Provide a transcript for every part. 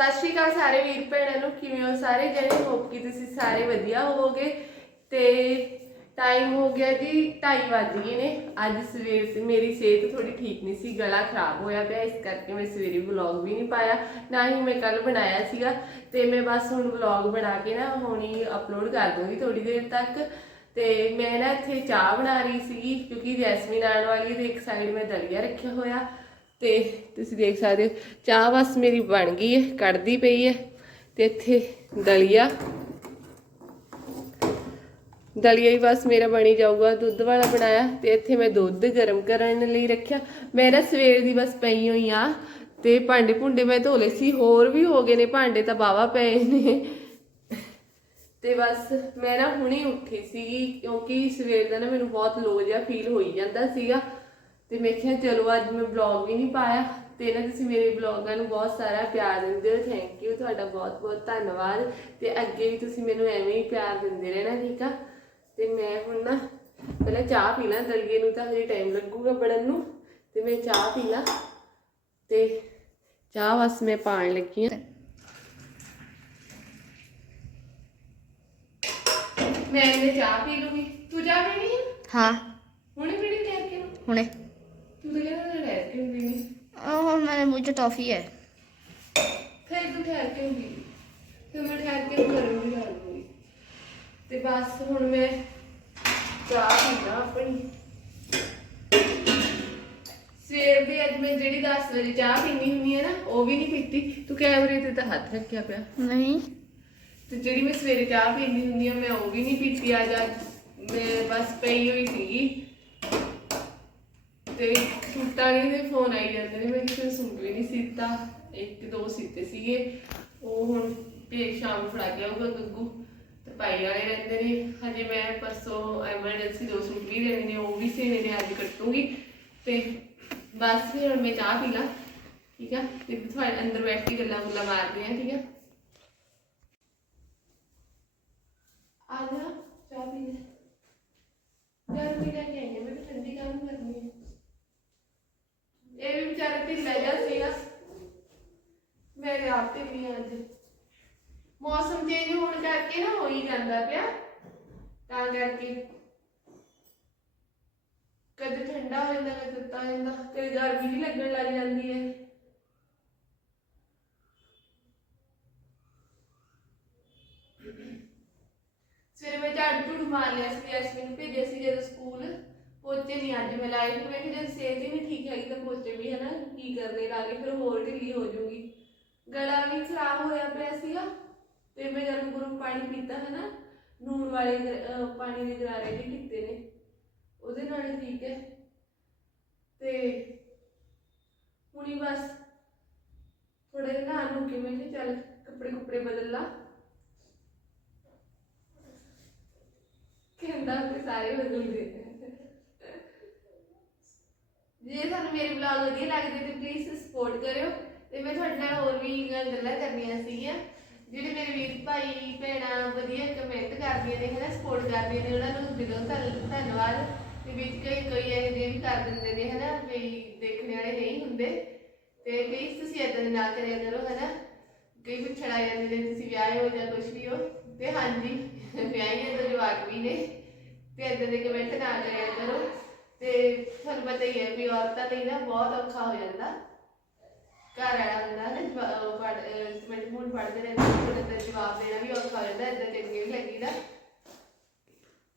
ਸਤਿ ਸ਼੍ਰੀ ਅਕਾਲ ਸਾਰੇ ਵੀਰ ਭੈਣਾਂ ਨੂੰ, ਕਿਵੇਂ ਹੋ ਸਾਰੇ? ਜਣੇ ਹੋਪ ਕਿ ਤੁਸੀਂ ਸਾਰੇ ਵਧੀਆ ਹੋਵੋਗੇ। ਤੇ ਟਾਈਮ ਹੋ ਗਿਆ ਜੀ 2:30 ਵੱਜ ਗਏ ਨੇ। ਅੱਜ ਸਵੇਰ ਤੇ ਮੇਰੀ ਸਿਹਤ ਥੋੜੀ ਠੀਕ ਨਹੀਂ ਸੀ, ਗਲਾ ਖਰਾਬ ਹੋਇਆ ਪਿਆ, ਇਸ ਕਰਕੇ ਮੈਂ ਸਵੇਰੇ ਵਲੌਗ ਵੀ ਨਹੀਂ ਪਾਇਆ, ਨਾ ਹੀ ਮੈਂ ਕੱਲ ਬਣਾਇਆ ਸੀਗਾ। ਤੇ ਮੈਂ ਬਸ ਹੁਣ ਵਲੌਗ ਬਣਾ ਕੇ ਨਾ ਹੁਣੀ ਅਪਲੋਡ ਕਰ ਦੂੰਗੀ ਥੋੜੀ ਦੇਰ ਤੱਕ। ਤੇ ਮੈਂ ਨਾ ਇੱਥੇ ਚਾਹ ਬਣਾ ਰਹੀ ਸੀਗੀ, ਕਿਉਂਕਿ ਜੈਸਮੀਨ ਆਉਣ ਵਾਲੀ ਹੈ ਇੱਕ ਸਾਈਡ ਮੈਂ ਦਲੀਆ ਰੱਖਿਆ ਹੋਇਆ। ਤੇ ਤੁਸੀਂ ਦੇਖ ਸਕਦੇ ਹੋ, ਚਾਹ ਬਸ ਮੇਰੀ ਬਣ ਗਈ ਹੈ, ਕੱਢਦੀ ਪਈ ਹੈ ਤੇ ਇੱਥੇ ਦਲੀਆ। ਦਲੀਆ ਹੀ ਬਸ ਮੇਰਾ ਬਣੀ ਜਾਊਗਾ, ਦੁੱਧ ਵਾਲਾ ਬਣਾਇਆ ਤੇ ਇੱਥੇ ਮੈਂ ਦੁੱਧ ਗਰਮ ਕਰਨ ਲਈ ਰੱਖਿਆ। ਮੈਂ ਨਾ ਸਵੇਰ ਦੀ ਬਸ ਪਈ ਹੋਈ ਆ ਤੇ ਭਾਂਡੇ ਭੁੰਡੇ ਮੈਂ ਧੋ ਲਏ ਸੀ, ਹੋਰ ਵੀ ਹੋ ਗਏ ਨੇ, ਭਾਂਡੇ ਤਾਂ ਬਾਵਾ ਪਏ ਨੇ। ਤੇ ਬਸ ਮੈਂ ਨਾ ਹੁਣੇ ਉੱਠੀ ਸੀਗੀ, ਕਿਉਂਕਿ ਸਵੇਰ ਦਾ ਨਾ ਮੈਨੂੰ ਬਹੁਤ ਲੋ ਜਿਹਾ ਫੀਲ ਹੋਈ ਜਾਂਦਾ ਸੀਗਾ। ਤੇ ਮੈਂ ਕਿਹਾ ਚਲੋ ਅੱਜ ਮੈਂ ਵਲੌਗ ਵੀ ਨਹੀਂ ਪਾਇਆ ਤੇ ਨਾ ਤੁਸੀਂ ਮੇਰੇ ਵਲੌਗਾਂ ਨੂੰ ਬਹੁਤ ਸਾਰਾ ਪਿਆਰ ਦਿੰਦੇ ਹੋ ਥੈਂਕ ਯੂ ਤੁਹਾਡਾ ਬਹੁਤ ਬਹੁਤ ਧੰਨਵਾਦ ਤੇ ਅੱਗੇ ਵੀ ਤੁਸੀਂ ਮੈਨੂੰ ਐਵੇਂ ਹੀ ਪਿਆਰ ਦਿੰਦੇ ਰਹਿਣਾ ਠੀਕ ਆ? ਤੇ ਮੈਂ ਹੁਣ ਨਾ ਪਹਿਲਾਂ ਚਾਹ ਪੀ ਲਾਂ ਦਲੀਏ ਨੂੰ ਤਾਂ ਹਜੇ ਟਾਈਮ ਲੱਗੂਗਾ ਬਣਨ ਨੂੰ ਤੇ ਮੈਂ ਚਾਹ ਪੀ ਲਾਂ ਤੇ ਚਾਹ ਬਸ ਮੈਂ ਪਾਣ ਲੱਗੀ ਹਾਂ। ਮੈਂ ਇਹਨੇ ਚਾਹ ਪੀ ਲੂੰਗੀ। ਤੂੰ ਚਾਹ ਪੀਣੀ ਹੈ ਹਾਂ। ਹੁਣੇ ਪੀਣੀ ਠਹਿਰ ਕੇ? ਨੂੰ? ਹੁਣੇ। ਤੂੰ ਤਾਂ ਕਹਿੰਦਾ ਮੈਂ ਕੇ ਪੀਣੀ ਮੇਰੇ ਮੂੰਹ 'ਚ ਟੌਫੀ ਹੈ। ਫਿਰ ਤੂੰ ਠਹਿਰ ਕੇ ਪੀ ਫਿਰ ਮੈਂ ਠਹਿਰ ਕੇ ਕਰੂੰਗੀ ਕਰ ਲੂੰਗੀ। ਤੇ ਬਸ ਹੁਣ ਮੈਂ ਚਾਹ ਪੀਣਾ ਆਪਣੀ। ਸਵੇਰ ਦੀ ਅੱਜ ਮੈਂ ਜਿਹੜੀ 10 ਵਜੇ ਚਾਹ ਪੀਣੀ ਹੁੰਦੀ ਹੈ ਨਾ ਉਹ ਵੀ ਨਹੀਂ ਪੀਤੀ। ਤੂੰ ਕੈਮਰੇ ਤੇ ਤਾਂ ਹੱਥ ਰੱਖਿਆ ਪਿਆ। ਨਹੀਂ। ਤੇ ਜਿਹੜੀ ਮੈਂ ਸਵੇਰੇ ਚਾਹ ਪੀਂਦੀ ਹੁੰਦੀ ਆ ਮੈਂ ਉਹ ਵੀ ਨਹੀਂ ਪੀਤੀ ਅੱਜ। ਅੱਜ ਮੈਂ ਬਸ ਪਈ ਹੋਈ ਸੀਗੀ। ਤੇ ਸੂਟਾਂ ਦੇ ਫੋਨ ਆਈ ਜਾਂਦੇ ਨੇ ਮੈਂ ਕਿਸੇ ਨੂੰ ਸੂਟ ਵੀ ਨਹੀਂ ਸੀਤਾ। ਇੱਕ ਦੋ ਸੀਤੇ ਸੀਗੇ। ਉਹ ਹੁਣ ਭੇਜ ਸ਼ਾਮ ਨੂੰ ਫੜਾ ਕੇ ਆਊਗਾ ਗੱਗੂ। ਤੇ ਪਾਈ ਵਾਲੇ ਰਹਿੰਦੇ ਨੇ। ਹਜੇ ਮੈਂ ਪਰਸੋਂ ਐਮਰਜੈਂਸੀ ਦੋ ਸੂਟ ਵੀ ਦੇਣੇ ਨੇ, ਉਹ ਵੀ ਸੀਨੇ ਨੇ, ਅੱਜ ਕੱਟੂਗੀ। ਤੇ ਬਸ ਫਿਰ ਹੁਣ ਮੈਂ ਚਾਹ ਪੀ ਲਾਂ, ਠੀਕ ਆ? ਤੇ ਤੁਹਾਡੇ ਅੰਦਰ ਬੈਠ ਕੇ ਗੱਲਾਂ ਗੁੱਲਾਂ ਮਾਰਦੇ ਆ, ਠੀਕ ਆ? ਆ ਜਾ, ਚਾਹ ਪੀ ਲੈ। ਪੀ ਲੈ ਕੇ ਆਈ ਹਾਂ ਮੈਂ ਵੀ ਠੰਡੀ ਕੰਮ ਕਰਨੀ ਹੈ ਇਹ ਵੀ ਵਿਚਾਰੇ ਢਿੱਲ ਲੈ ਜਾ ਸੀਗਾ ਮੇਰੇ ਆਪ ਤੇ ਵੀ ਅੱਜ ਮੌਸਮ ਚੇਂਜ ਹੋਣ ਕਰਕੇ ਨਾ ਹੋ ਹੀ ਜਾਂਦਾ ਪਿਆ ਤਾਂ ਕਰਕੇ ਕਦੇ ਠੰਡਾ ਹੋ ਜਾਂਦਾ ਕਦੇ ਤੱਤਾ ਹੋ ਜਾਂਦਾ ਕਦੇ ਗਰਮੀ ਵੀ ਲੱਗਣ ਲੱਗ ਜਾਂਦੀ ਹੈ। ਸਵੇਰੇ ਮੈਂ ਝਾੜੂ ਝੂੜੂ ਮਾਰ ਲਿਆ ਸੀ ਜੈਸਮੀਨ ਨੂੰ ਭੇਜਿਆ ਸੀ ਜਦੋਂ ਸਕੂਲ ਪੋਚੇ ਨਹੀਂ ਅੱਜ। ਮੈਂ ਲਾਏ ਸੀ ਮੈਂ ਕਿਹਾ ਜਦ ਸਿਹਤ ਹੀ ਨਹੀਂ ਠੀਕ ਹੈਗੀ ਤਾਂ ਪੋਚੇ ਵੀ ਹਨਾ, ਕੀ ਕਰਨੇ ਲਾਗੇ, ਫਿਰ ਹੋਰ ਢਿੱਲੀ ਹੋ ਜਾਊਗੀ। ਗਲਾ ਵੀ ਖਰਾਬ ਹੋਇਆ ਪਿਆ ਸੀਗਾ ਤੇ ਮੈਂ ਗਰਮ ਗਰਮ ਪਾਣੀ ਪੀਤਾ ਹਨਾ ਨੂਨ ਵਾਲੇ ਪਾਣੀ ਦੇ ਗਰਾਰੇ ਵੀ ਕੀਤੇ ਨੇ, ਉਹਦੇ ਨਾਲ ਠੀਕ ਹੈ। ਤੇ ਹੁਣੀ ਬਸ। ਥੋੜੇ ਜਿਹਾ ਨਹਾ ਨੂੰ ਕੇ ਮੈਂ ਚੱਲ ਕੱਪੜੇ ਕੁਪੜੇ ਬਦਲ ਲਾ। ਕਹਿੰਦਾ ਕਿ ਸਾਰੇ ਬਦਲਦੇ ਜੇ ਤੁਹਾਨੂੰ ਮੇਰੇ ਵਲੌਗ ਵਧੀਆ ਲੱਗਦੇ ਤੇ ਪਲੀਜ਼ ਸਪੋਰਟ ਕਰਿਓ ਤੇ ਮੈਂ ਤੁਹਾਡੇ ਨਾਲ ਹੋਰ ਵੀ ਗੱਲਾਂ ਕਰਨੀਆਂ ਸੀਗੀਆਂ। ਜਿਹੜੇ ਮੇਰੇ ਵੀਰ ਭਾਈ, ਭੈਣਾਂ ਵਧੀਆ ਕਮੈਂਟ ਕਰਦੀਆਂ ਨੇ, ਹਨਾ ਸਪੋਰਟ ਕਰਦੀਆਂ ਨੇ, ਉਹਨਾਂ ਨੂੰ ਦਿਲੋਂ ਧੰਨਵਾਦ। ਤੇ ਵਿੱਚ ਕਈ, ਕੋਈ ਇਹੋ ਜਿਹੇ ਵੀ ਕਰ ਦਿੰਦੇ ਨੇ, ਹਨਾ, ਵੀ ਦੇਖਣ ਵਾਲੇ ਨਹੀਂ ਹੁੰਦੇ। ਤੇ ਪਲੀਜ਼ ਤੁਸੀਂ ਏਦਾਂ ਦੇ ਨਾ ਕਰਿਆ ਕਰੋ ਹਨਾ? ਕਈ ਪੁੱਛਣ ਆ ਜਾਂਦੇ ਨੇ ਤੁਸੀਂ ਵਿਆਹੇ ਹੋ ਜਾਂ ਕੁਝ ਵੀ ਹੋ। ਤੇ ਹਾਂਜੀ ਵਿਆਹੀਆਂ ਤਾਂ ਜਵਾਕ ਵੀ ਨੇ। ਤੇ ਏਦਾਂ ਦੇ ਕਮੈਂਟ ਨਾ ਕਰਿਆ ਕਰੋ। ਤੇ ਤੁਹਾਨੂੰ ਪਤਾ ਹੀ ਹੈ ਵੀ ਔਰਤਾਂ ਲਈ ਨਾ ਬਹੁਤ ਔਖਾ ਹੋ ਜਾਂਦਾ। ਘਰ ਵਾਲਾ ਹੁੰਦਾ ਨਾ, ਜਵਾ- ਉਹ ਪੜ੍ਹ ਰਹਿੰਦੇ ਨੇ, ਫਿਰ ਜਵਾਬ ਦੇਣਾ ਵੀ ਔਖਾ ਹੋ ਜਾਂਦਾ, ਏਦਾਂ ਚੰਗੇ ਵੀ ਲੱਗੀਦਾ।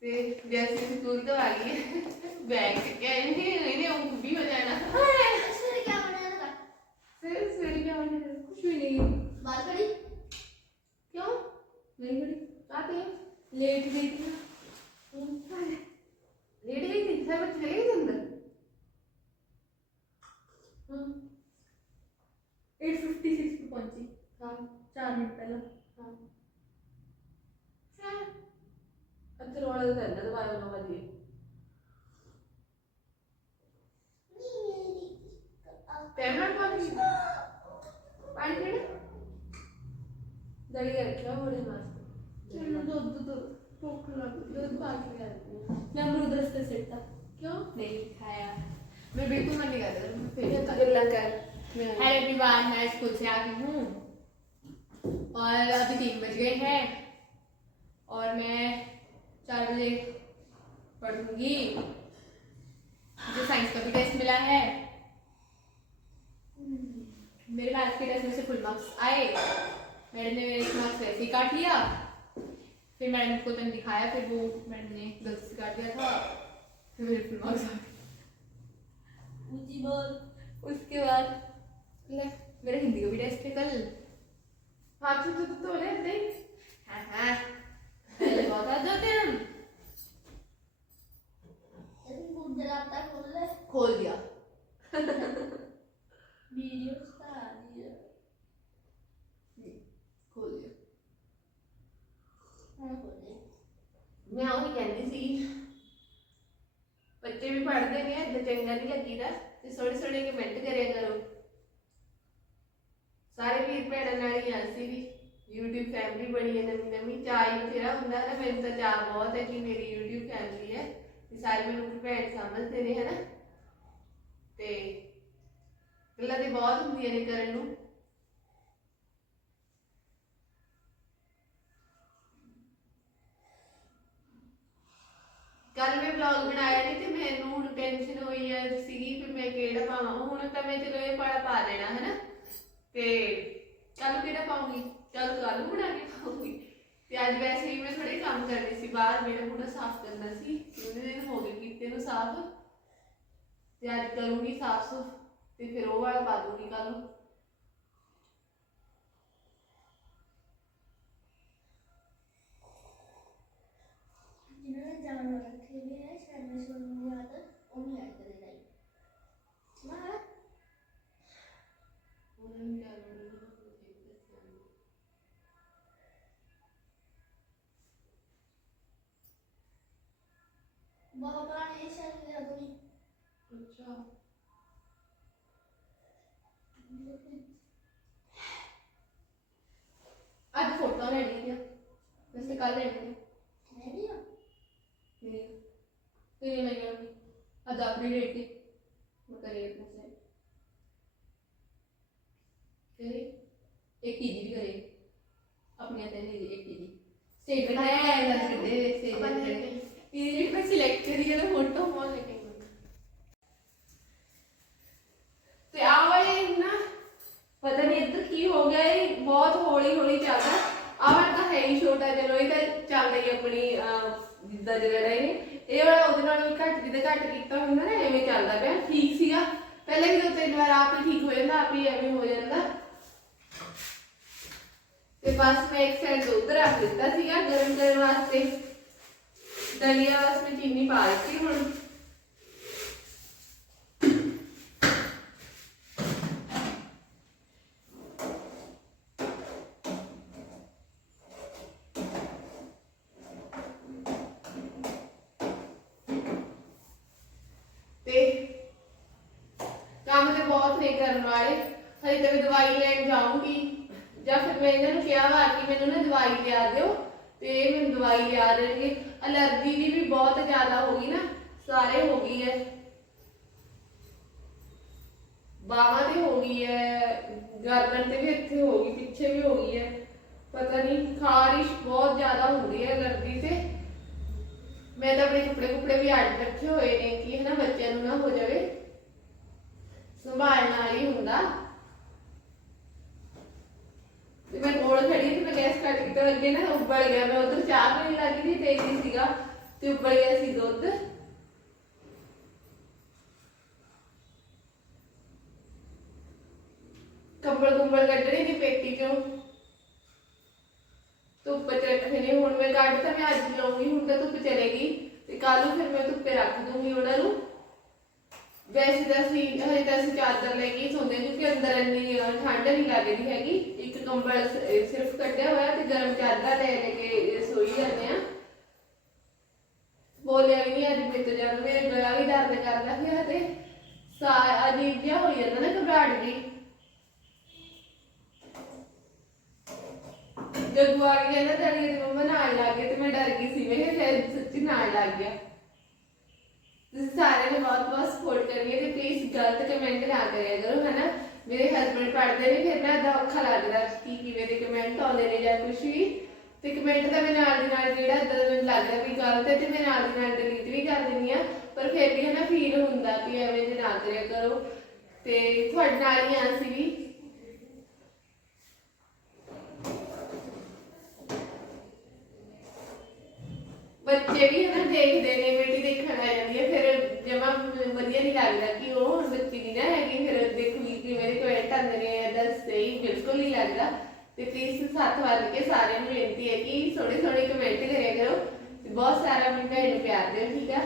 ਤੇ ਜੈਸੇ ਸਕੂਲ ਤੋਂ ਆ ਗਈ ਬੈਗ ਚੱਕਿਆ ਇਹਨੇ ਇਹਨੇ ਉਹ ਵੀ ਹੋ ਜਾਣਾ ਸਵੇਰੇ ਕੀ ਬਣਾਇਆ ਨਾ ਸਵੇਰੇ आई है तेरे कुछ भी नहीं बाल कड़ी क्यों नहीं कड़ी आते लेट गई थी लेट गई थी सर बच्चे गए अंदर एट फिफ्टी सिक्स पे पहुंची हाँ चार मिनट पहले हाँ अच्छा रोड़ा तो रहना दोबारा लग दूध पानी आती है मैं अमरूद रस्ते से था क्यों नहीं खाया मैं बिल्कुल मन नहीं कर रहा फिर गल्ला हेलो एवरीवन मैं स्कूल से आ गई हूँ और अभी तीन बज गए हैं और मैं चार बजे पढ़ूँगी मुझे साइंस का भी टेस्ट मिला है मेरे मैथ्स के टेस्ट में से फुल मार्क्स आए मैडम ने मेरे एक मार्क्स वैसे ही काट लिया। फिर मैडम को मैंने दिखाया फिर वो मैडम ने गलती से काट दिया था। फिर मेरे फुल मार्क्स आ गए। उसके बाद मेरे मेरा हिंदी का भी टेस्ट है कल। ਚੰਗਾ ਨਹੀਂ ਲੱਗੀਦਾ ਤੇ ਥੋੜੇ ਥੋੜੇ ਕਮੈਂਟ ਕਰਿਆ ਕਰੋ। ਸਾਰੇ ਵੀਰ ਭੈਣਾਂ ਨਾਲ ਹੀ ਅਸੀਂ ਵੀ। YouTube ਫੈਮਿਲੀ ਬਣੀ ਹੈ ਨਵੀਂ ਨਵੀਂ। ਚਾਅ ਹੀ ਹੁੰਦਾ ਨਾ, ਮੈਨੂੰ ਤਾਂ ਚਾਅ ਬਹੁਤ ਹੈ ਕਿ ਮੇਰੀ YouTube ਫੈਮਿਲੀ ਹੈ। ਤੇ ਸਾਰੇ ਮੈਨੂੰ ਭੈਣ ਸਮਝਦੇ ਨੇ ਹਨਾ ਤੇ ਗੱਲਾਂ ਤੇ ਬਹੁਤ ਹੁੰਦੀਆਂ ਨੇ ਕਰਨ ਨੂੰ। ਕੱਲ ਮੈਂ ਵਲੌਗ ਬਣਾਇਆ ਨਹੀਂ ਤੇ ਮੈਨੂੰ ਹੁਣ ਟੈਨਸ਼ਨ ਹੋਈ ਹੈ ਸੀਗੀ ਕਿ ਮੈਂ ਕਿਹੜਾ ਪਾਵਾਂ। ਹੁਣ ਤਾਂ ਮੈਂ ਚਲੋ ਇਹ ਪਾਲਾ ਪਾ ਦੇਣਾ, ਹਨਾ? ਤੇ ਕੱਲ ਕਿਹੜਾ ਪਾਉਂਗੀ ਕੱਲ ਕੱਲ ਬਣਾ ਕੇ ਪਾਉਂਗੀ ਤੇ ਅੱਜ ਵੈਸੇ ਹੀ ਮੈਂ ਥੋੜੇ ਕੰਮ ਕਰਨੇ ਸੀ ਬਾਹਰ, ਮੇਰਾ ਪੂਰਾ ਸਾਫ਼ ਕਰਨਾ ਸੀ। ਉਹਨੇ ਦਿਨ ਹੋ ਗਏ ਕੀਤੇ ਨੂੰ ਸਾਫ਼। ਤੇ ਅੱਜ ਕਰੂੰਗੀ ਸਾਫ਼ ਸੁਫ ਤੇ ਫਿਰ ਉਹ ਵਾਲਾ ਪਾ ਦੂੰਗੀ ਕੱਲ ਨੂੰ। बाबा अच्छा। फ़ोटो लेनी है। वैसे कल लेनी है। लेनी तो ये लगी होगी आज अपनी मैं करी अपने से। करी? एक टीजी भी करी। अपने तेरे एक टीजी स्टेट बनाया है लड़के स्टेट बनाया है ਜਿਹੜੀ ਮੈਂ ਸਿਲੈਕਟ ਕਰੀ ਹੈ ਨਾ ਫੋਟੋ ਬਹੁਤ ਲੈ ਤੇ ਆ ਵਾਲੇ ਨਾ, ਪਤਾ ਨਹੀਂ ਇੱਧਰ ਕੀ ਹੋ ਗਿਆ ਇਹ, ਬਹੁਤ ਹੌਲੀ ਹੌਲੀ ਚੱਲਦਾ। ਆ ਵਾਲਾ ਤਾਂ ਹੈ ਹੀ ਛੋਟਾ ਚਲੋ ਇਹ ਤਾਂ ਚੱਲਦਾ ਹੀ ਆਪਣੀ ਜਿੱਦਾਂ ਜਿਹੜਾ ਇਹ ਇਹ ਵਾਲਾ ਉਹਦੇ ਨਾਲ ਵੀ ਘੱਟ ਜਿੱਦਾਂ ਘੱਟ ਕੀਤਾ ਹੁੰਦਾ ਨਾ, ਐਵੇਂ ਚੱਲਦਾ ਪਿਆ, ਠੀਕ ਸੀਗਾ। ਪਹਿਲੇ ਵੀ ਦੋ ਤਿੰਨ ਵਾਰ ਆਪ ਹੀ ਠੀਕ ਹੋ ਜਾਂਦਾ, ਆਪ ਹੀ ਐਵੇਂ ਹੋ ਜਾਂਦਾ। ਤੇ ਬਸ ਮੈਂ ਇੱਕ ਸਾਈਡ ਉਧਰ ਰੱਖ ਦਿੱਤਾ ਸੀਗਾ, ਗਰਮ ਕਰਨ ਵਾਸਤੇ। ਦਲੀਆ ਵਾਸਤੇ ਚੀਨੀ ਪਾ ਦਿੱਤੀ ਹੁਣ। ਕੰਮ ਤੇ ਬਹੁਤ ਨੇ ਕਰਨ ਵਾਲੇ, ਹਜੇ ਤਾਂ ਮੈਂ ਦਵਾਈ ਲੈਣ ਜਾਊਂਗੀ। ਜਾਂ ਫਿਰ ਮੈਂ ਇਹਨਾਂ ਨੂੰ ਕਿਹਾ ਵਾ ਕਿ ਮੈਨੂੰ ਨਾ ਦਵਾਈ ਲਿਆ ਦਿਓ। ਤੇ ਇਹ ਮੈਨੂੰ ਦਵਾਈ ਲਿਆ ਦੇਣਗੇ। ਅਲਰਜੀ ਦੀ ਵੀ ਬਹੁਤ ਜ਼ਿਆਦਾ ਹੋ ਗਈ ਨਾ, ਸਾਰੇ ਹੋ ਗਈ ਹੈ ਬਾਹਾਂ ਤੇ ਹੋ ਗਈ ਹੈ ਗਰਦਨ ਤੇ ਵੀ ਇੱਥੇ ਹੋ ਗਈ, ਪਿੱਛੇ ਵੀ ਹੋ ਗਈ ਹੈ ਪਤਾ ਨਹੀਂ ਖਾਰਿਸ਼ ਬਹੁਤ ਜ਼ਿਆਦਾ ਹੁੰਦੀ ਹੈ ਅਲਰਜੀ ਤੇ। ਮੈਂ ਤਾਂ ਆਪਣੇ ਕੱਪੜੇ ਕੁਪੜੇ ਵੀ ਅੱਡ ਰੱਖੇ ਹੋਏ ਨੇ ਕਿ ਹਨਾ ਬੱਚਿਆਂ ਨੂੰ ਨਾ ਹੋ ਜਾਵੇ। ਸੰਭਾਲਣ ਨਾਲ ਹੀ ਹੁੰਦਾ। ਤੇ ਮੈਂ ਕੋਲ ਖੜੀ ਗੈਸ ਕੱਟ ਕੇ ਅੱਗੇ ਨਾ ਉੱਬਲ ਗਿਆ ਮੈਂ ਉਧਰ ਚਾਹ ਪੀਣ ਲੱਗੀ ਸੀ ਤੇ ਕੀ ਸੀਗਾ ਤੇ ਉੱਬਲ ਗਿਆ ਸੀ ਦੁੱਧ। ਕੰਬਲ ਕੁੰਬਲ ਕੱਢਣੇ ਦੀ ਪੇਟੀ ਚੋਂ। ਧੁੱਪ ਚ ਰੱਖੇ ਨੇ ਹੁਣ ਮੈਂ ਕੱਢ ਤਾਂ ਮੈਂ ਅੱਜ ਲਾਉਂਗੀ ਹੁਣ ਤਾਂ ਧੁੱਪ ਚਲੇਗੀ ਤੇ ਕੱਲ ਨੂੰ ਫਿਰ ਮੈਂ ਧੁੱਪੇ ਰੱਖ ਦੂੰਗੀ ਉਹਨਾਂ ਨੂੰ। ਵੈਸੇ ਤਾਂ ਅਸੀਂ ਹਜੇ ਤਾਂ ਅਸੀਂ ਚਾਦਰ ਲੈ ਕੇ ਸੌਂਦੇ ਕਿਉਂਕਿ ਅੰਦਰ ਇੰਨੀ ਅਹ, ਠੰਡ ਨਹੀਂ ਲੱਗਦੀ ਹੈਗੀ ਕੰਬਲ ਸ- ਸਿਰਫ ਕੱਢਿਆ ਹੋਇਆ ਤੇ ਗਰਮ ਚਾਦਰਾਂ ਲੈ ਲੈ ਕੇ ਸੋਈ ਜਾਂਦੇ ਆ। ਬੋਲਿਆ ਵੀ ਨਹੀਂ ਅੱਜ ਮੇਰੇ ਤੋਂ ਮੇਰੇ ਗਲਾ ਵੀ ਦਰਦ ਕਰਦਾ ਪਿਆ ਤੇ ਸਾ ਅਜੀਬ ਜਿਹਾ ਹੋ ਜਾਂਦਾ ਨਾ ਘਬਰਾਹਟ ਜੀ। ਜੱਗੂ ਆ ਕੇ ਕਹਿੰਦਾ ਤੇਰੀ ਦੀ ਮੰਮਾ ਨਾਲ ਲੱਗ ਗਏ ਤੇ ਮੈਂ ਡਰ ਗਈ ਸੀ, ਮੈਂ ਕਿਹਾ ਸ਼ਾਇਦ ਸੱਚੀ ਨਾਲ ਲੱਗ ਗਿਆ। ਤੁਸੀਂ ਸਾਰਿਆਂ ਨੇ ਬਹੁਤ ਬਹੁਤ ਸਪੋਰਟ ਕਰਨੀ ਹੈ ਤੇ ਪਲੀਜ਼ ਗਲਤ ਕਮੈਂਟ ਨਾ ਕਰਿਆ ਕਰੋ, ਹਨਾ? ਮੇਰੇ ਹਸਬੰਡ ਪੜ੍ਹਦੇ ਨੇ, ਫਿਰ ਨਾ ਏਦਾਂ ਔਖਾ ਲੱਗਦਾ ਕਿ ਕਿਵੇਂ ਦੇ ਕਮੈਂਟ ਆਉਂਦੇ ਨੇ ਜਾਂ ਕੁਝ ਵੀ। ਤੇ ਕਮੈਂਟ ਦਾ ਮੈਂ ਨਾਲ ਦੀ ਨਾਲ ਜਿਹੜਾ ਇਦਾਂ ਦਾ ਮੈਨੂੰ ਲੱਗਦਾ ਵੀ ਗਲਤ ਹੈ ਤੇ ਮੈਂ ਨਾਲ ਦੀ ਨਾਲ ਡਿਲੀਟ ਵੀ ਕਰ ਦਿੰਦੀ ਆ ਪਰ ਫਿਰ ਵੀ ਹਨਾ ਫੀਲ ਹੁੰਦਾ ਵੀ ਐਵੇਂ ਦੇ ਨਾ ਕਰਿਆ ਕਰੋ। ਤੇ ਤੁਹਾਡੇ ਨਾਲ ਹੀ ਆ ਸੀ ਵੀ ਬੱਚੇ ਵੀ ਹਨਾ ਦੇਖਦੇ ਨੇ, ਬੇਟੀ ਦੇਖਣ ਆ ਜਾਂਦੀ ਹੈ, ਫਿਰ ਜਮਾ ਵਧੀਆ ਨਹੀਂ ਲੱਗਦਾ ਕਿ ਉਹ ਹੁਣ ਬੱਚੀ ਨਹੀਂ ਨਾ ਹੈਗੀ, ਫਿਰ ਦੇਖੂਗੀ ਕਿ ਮੇਰੇ ਕਮੈਂਟ ਆਉਂਦੇ ਨੇ ਇਹਦਾ ਸਹੀ ਬਿਲਕੁਲ ਨਹੀਂ ਲੱਗਦਾ। ਤੇ ਪਲੀਜ਼ ਸੱਤ ਵੱਜ ਕੇ ਸਾਰਿਆਂ ਨੂੰ ਬੇਨਤੀ ਹੈ ਕਿ ਥੋੜੇ ਥੋੜੇ ਕਮੈਂਟ ਕਰਿਆ ਕਰੋ। ਬਹੁਤ ਸਾਰਾ ਆਪਣੇ ਭੈਣ ਨੂੰ ਪਿਆਰ ਦਿਓ, ਠੀਕ ਆ?